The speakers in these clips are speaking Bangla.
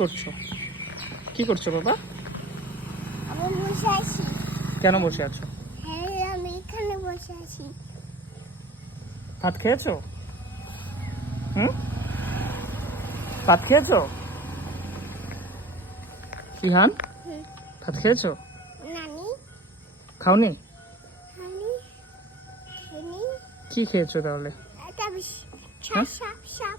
করছো? কি করছো বাবা? আমি বসে আছি। কেন বসে আছো? হ্যাঁ, আমি এখানে বসে আছি। ভাত খেয়েছো? ভাত খেয়েছো? ইহান, হুম। ভাত খেয়েছো? নানি, খাওনি? হানি, হানি, কি খেয়েছো তাহলে? এটা হ্যাঁ? সাপ সাপ সাপ,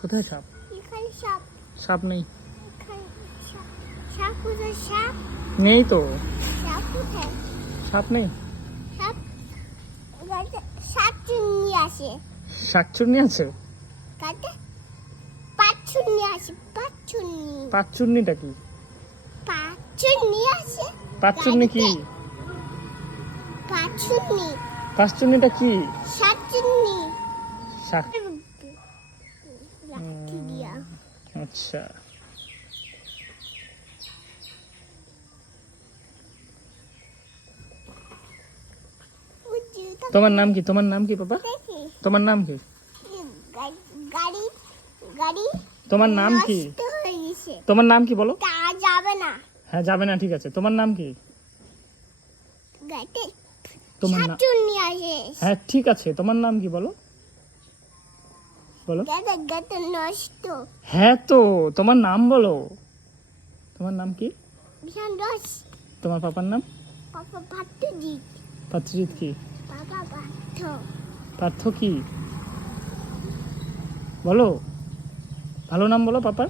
কোথায় সাপ? এখানে সাপ, সাপ নেই। এখানে সাপ, সাপ কোথায়? সাপ, নেই তো। সাপ কোথায়? সাপ নেই। সাপ, গাছে সাপ চুন্নি আসে, শাকচুন্নি আছে? গাছে পাঁচ চুন্নি আসে, পাঁচ চুন্নি, পাঁচচুন্নিটা কি? পাঁচ চুন্নি আসে। পাঁচচুন্নি কি? পাঁচ চুন্নি, পাঁচচুন্নিটা কি? সাত চুন্নি। শাক। রাখি দিয়া। আচ্ছা। তোমার নাম কি? তোমার নাম কি বাবা? দেখি তোমার নাম কি? গাড়ি, গাড়ি তোমার নাম কি? নষ্ট হয়ে গেছে, তোমার নাম কি বলো? তা যাবে না। হ্যাঁ, যাবে না, ঠিক আছে। তোমার নাম কি? গাড়িতে তোমার সাত নাম? চুন্নি আসে। হ্যাঁ, ঠিক আছে। তোমার নাম কি বলো? বলো। গাড়ি গাড়ি নষ্ট। হ্যাঁ তো, তোমার নাম বলো। তোমার নাম কি? ভীষণ রস। তোমার পাপার নাম? পাপা ভাত দিত, পাত্রজিৎ কি? পাপা ভাত। পার্থ কি? বলো, ভালো নাম বলো পাপার।